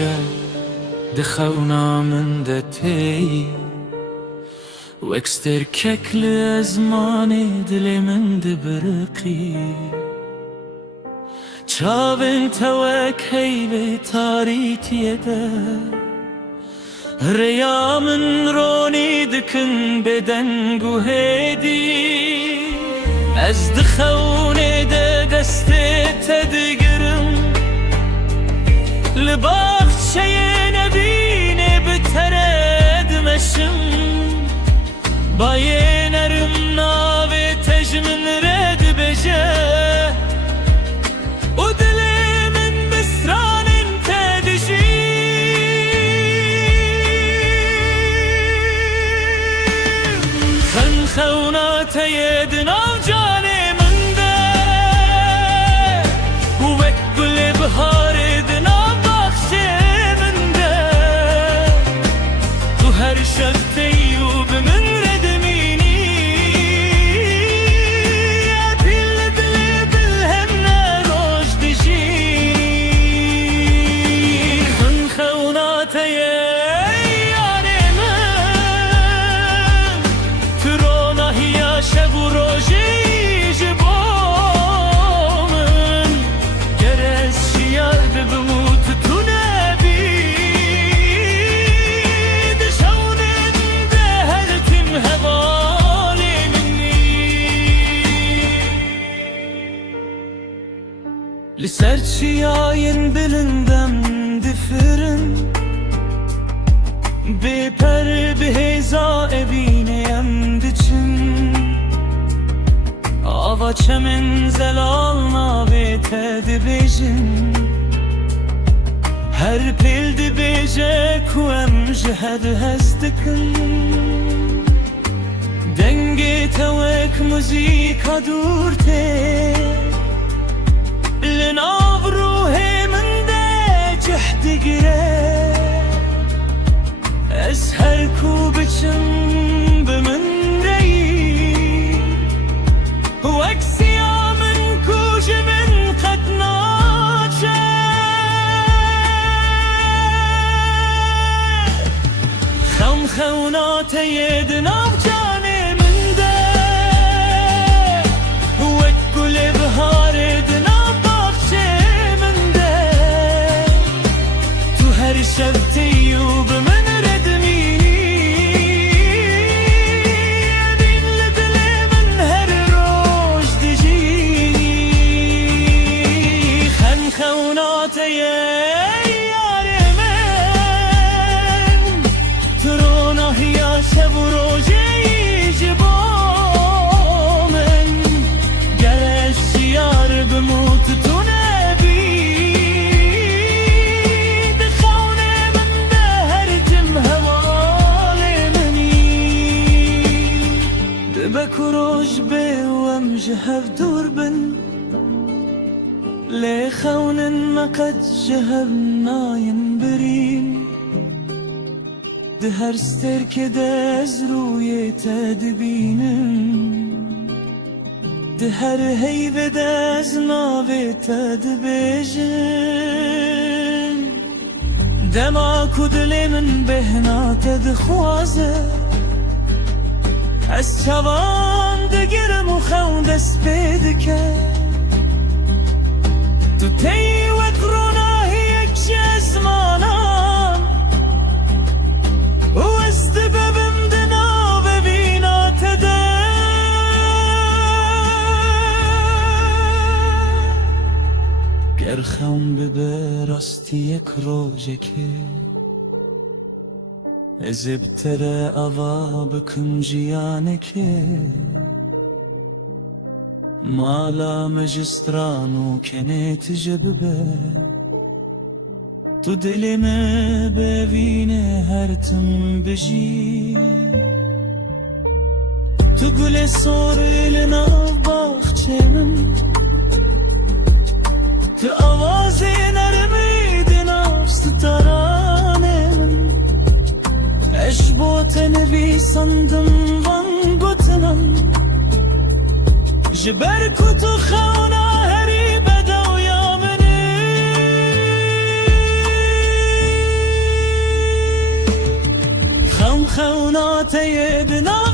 همیشه دخونا من دتی واكستر ككل زماني دلي من دبرقي چاوین توک هیل تاریت یده ریا من رونی دکن بدن گو هیدی از دخونه دست تدگرم لباخچه نبینه بترد مشم بایه نرم ناوی تجمن رد بجه خونات يدنا وجاني من ده وبكل بهار دنا بخشي من ده وهر شفتي وبمن ردميني أبيل دلي بالهنا روش دجيني من خونات شب و روزی جبامن گرز شیاد بموت تو نبی دشونم ده هر تیم حوالی منی لسر چیاین بلندم دفرن بپر بهزا ebineyem diçin Ava çemin zelal navi tedi bejin Her pildi beje kuem jihad hestikin Dengi tevek muzika durte Linav ruhi min de cihdi gire از هر کو بچم به من رئی و اکسیا من کوش من قد ناچه خونات یدنا و جانه من ده و اکل بهار دنا باخچه من ده تو هر شب تیوب من خونات یار من ترونه یا شب و روزی جبامن گرش یار بموت تو نبی دخونه من ده هر تم حوالی منی دبک و روش به وم جهف دور بن لخون ما قد جهبنا ينبرين دهر ستر كده زروية تدبين دهر هيبة دازناوي تدبيجن دما كدلي من بهنا تدخوازه از چوان دگرم و خون دست بدکه تو تی و کرونه یک زمانم و از دبم دنا ببینا تده گر خون ببه راستی یک روزه که از ابتر اوا بکن جیانه که مالا مجسترانو کنیت جببه تو دلمه ببینه هر تم بجی تو گل سوری لناف باخچه من تو آواز نرمی دنافست ترانه من اش بوت نویسندم وان گوتنم جبر کتو خونا هری بدو یا منی خوناته بنا